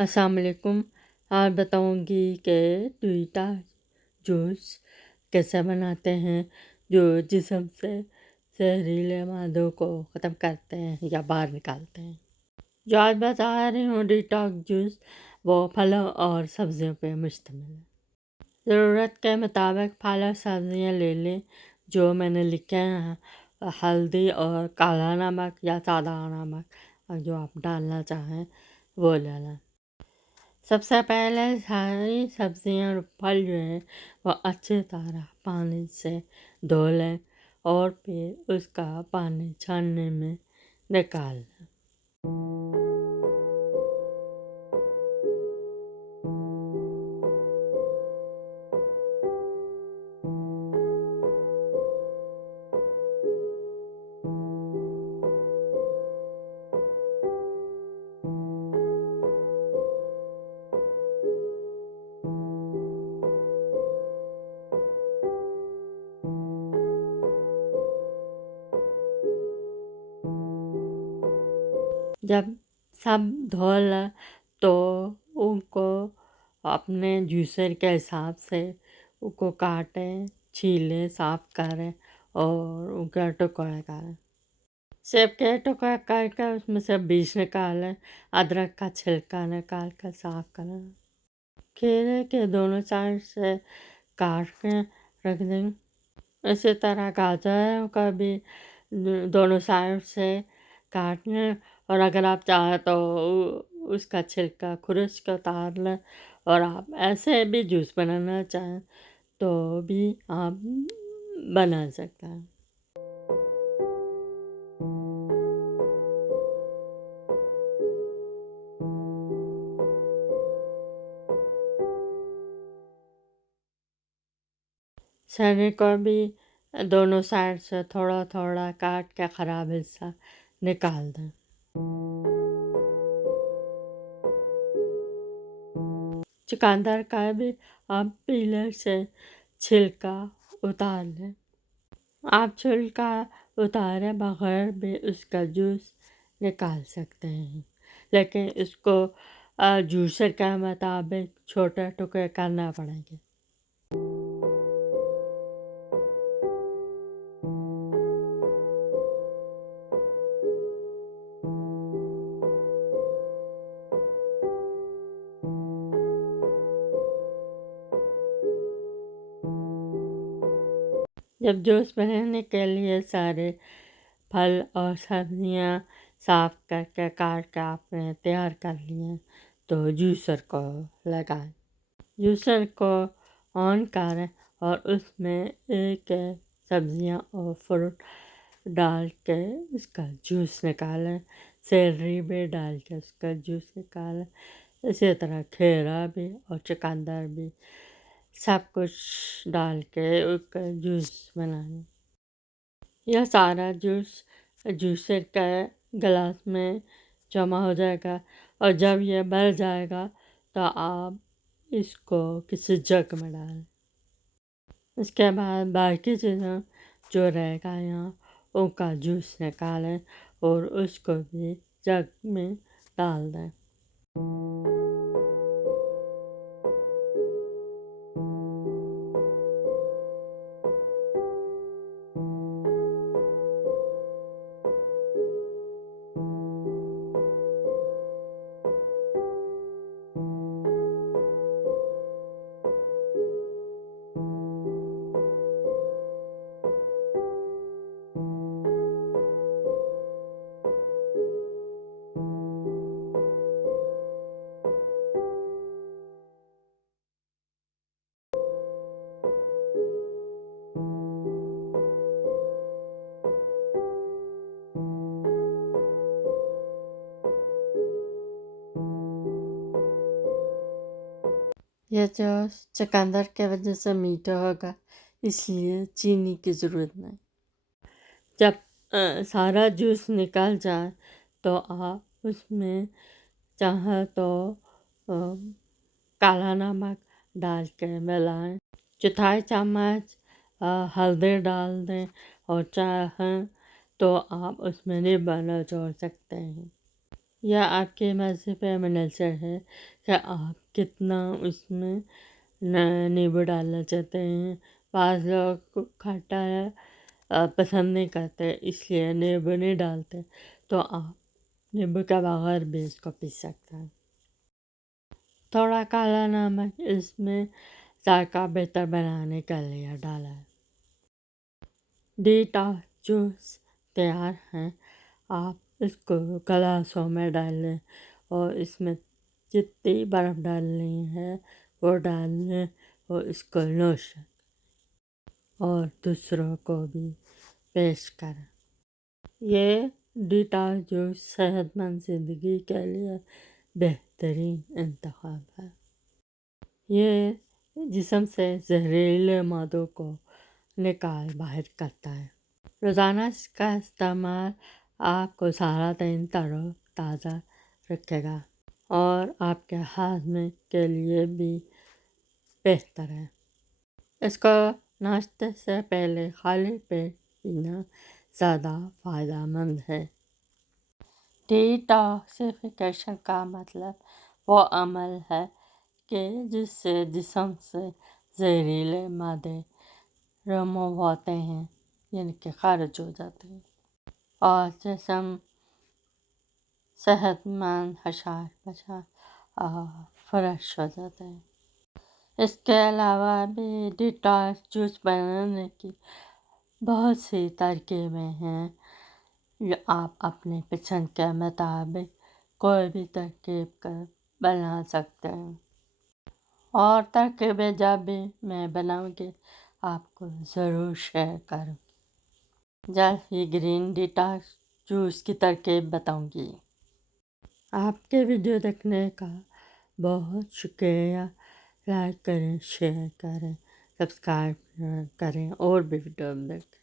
السلام علیکم۔ آج بتاؤں گی کہ ٹویٹا جوس کیسے بناتے ہیں جو جسم سے زہریلے مادوں کو ختم کرتے ہیں یا باہر نکالتے ہیں۔ جو آج بتا رہی ہوں ڈیٹاکس جوس وہ پھلوں اور سبزیوں پہ مشتمل ہے۔ ضرورت کے مطابق پھل اور سبزیاں لے لیں جو میں نے لکھے ہیں، ہلدی اور کالا نمک یا سادہ نمک جو آپ ڈالنا چاہیں وہ لے لیں۔ سب سے پہلے ساری سبزیاں اور پھل جو ہیں وہ اچھی طرح پانی سے دھو لیں اور پھر اس کا پانی چھاننے میں نکال لیں۔ جب سب دھو لیں تو ان کو اپنے جوسر کے حساب سے ان کو کاٹیں، چھیلیں، صاف کریں اور ان کا ٹکڑے کریں۔ سیب کے ٹکڑے کر کے اس میں سے بیج نکالیں، ادرک کا چھلکا نکال کر صاف کریں۔ کھیرے کے دونوں سائڈ سے کاٹ کے رکھ دیں۔ اسی طرح گاجر کا بھی دونوں سائڈ سے کاٹ لیں، اور اگر آپ چاہیں تو اس کا چھلکا خرش کے اتار لیں، اور آپ ایسے بھی جوس بنانا چاہیں تو بھی آپ بنا سکتے ہیں۔ سرے کو بھی دونوں سائڈ سے تھوڑا تھوڑا کاٹ کے خراب حصہ نکال دیں۔ چقندر کا بھی آپ پیلر سے چھلکا اتار لیں۔ آپ چھلکا اتارے بغیر بھی اس کا جوس نکال سکتے ہیں، لیکن اس کو جوسر کے مطابق چھوٹے ٹکڑے کرنا پڑیں گے۔ جب جوس بنانے کے لیے سارے پھل اور سبزیاں صاف کر کے کاٹ کے آپ نے تیار کر لیے تو جوسر کو لگائیں۔ جوسر کو آن کریں اور اس میں ایک سبزیاں اور فروٹ ڈال کے اس کا جوس نکالیں۔ سیلری بھی ڈال کے اس کا جوس نکالیں، اسی طرح کھیرا بھی اور چقندر بھی، سب کچھ ڈال کے اس کا جوس بنائیں۔ یہ سارا جوس جوسر کے گلاس میں جمع ہو جائے گا، اور جب یہ بھر جائے گا تو آپ اس کو کسی جگ میں ڈالیں۔ اس کے بعد باقی چیزیں جو رہے گا یہاں ان کا جوس نکالیں اور اس کو بھی جگ میں ڈال دیں۔ یہ جوس چقندر کی وجہ سے میٹھا ہوگا، اس لیے چینی کی ضرورت نہیں۔ جب سارا جوس نکل جائے تو آپ اس میں چاہیں تو کالا نمک ڈال کے ملائیں، چوتھائی چمچ ہلدی ڈال دیں، اور چاہیں تو آپ اس میں نیبو نچوڑ سکتے ہیں۔ یا آپ کے مرضی پہ منحصر ہے کہ آپ کتنا اس میں نیبو ڈالنا چاہتے ہیں۔ بعض لوگ کھٹا پسند نہیں کرتے، اس لیے نیبو نہیں ڈالتے، تو آپ نیبو کے بغیر بھی اس کو پی سکتے ہیں۔ تھوڑا کالا نمک اس میں ذائقہ بہتر بنانے کے لیے ڈالا ہے۔ ڈیٹاکس جوس تیار ہے۔ آپ اس کو گلاسوں میں ڈال لیں اور اس میں جتنی برف ڈالنی ہے وہ ڈال لیں اور اس کو نوش اور دوسروں کو بھی پیش کریں۔ یہ ڈیٹاکس جوس صحت مند زندگی کے لیے بہترین انتخاب ہے۔ یہ جسم سے زہریلے مادوں کو نکال باہر کرتا ہے۔ روزانہ اس کا استعمال آپ کو سارا دن تر و تازہ رکھے گا اور آپ کے ہاضمے کے لیے بھی بہتر ہے۔ اس کو ناشتے سے پہلے خالی پیٹ پینا زیادہ فائدہ مند ہے۔ ڈیٹاکسیفیکیشن کا مطلب وہ عمل ہے کہ جس سے جسم سے زہریلے مادے ریموو ہوتے ہیں، یعنی کہ خارج ہو جاتے ہیں، اور جسم صحت مند حشر بشر اور فریش ہو جاتا ہے۔ اس کے علاوہ بھی ڈیٹاکس جوس بنانے کی بہت سی ترکیبیں ہیں۔ آپ اپنے پسند کے مطابق کوئی بھی ترکیب بنا سکتے ہیں، اور ترکیبیں جب بھی میں بناؤں گی آپ کو ضرور شیئر کروں گی۔ جلد ہی گرین ڈیٹاکس جوس کی ترکیب بتاؤں گی۔ آپ کے ویڈیو دیکھنے کا بہت شکریہ۔ لائک کریں، شیئر کریں، سبسکرائب کریں اور بھی ویڈیو دیکھیں۔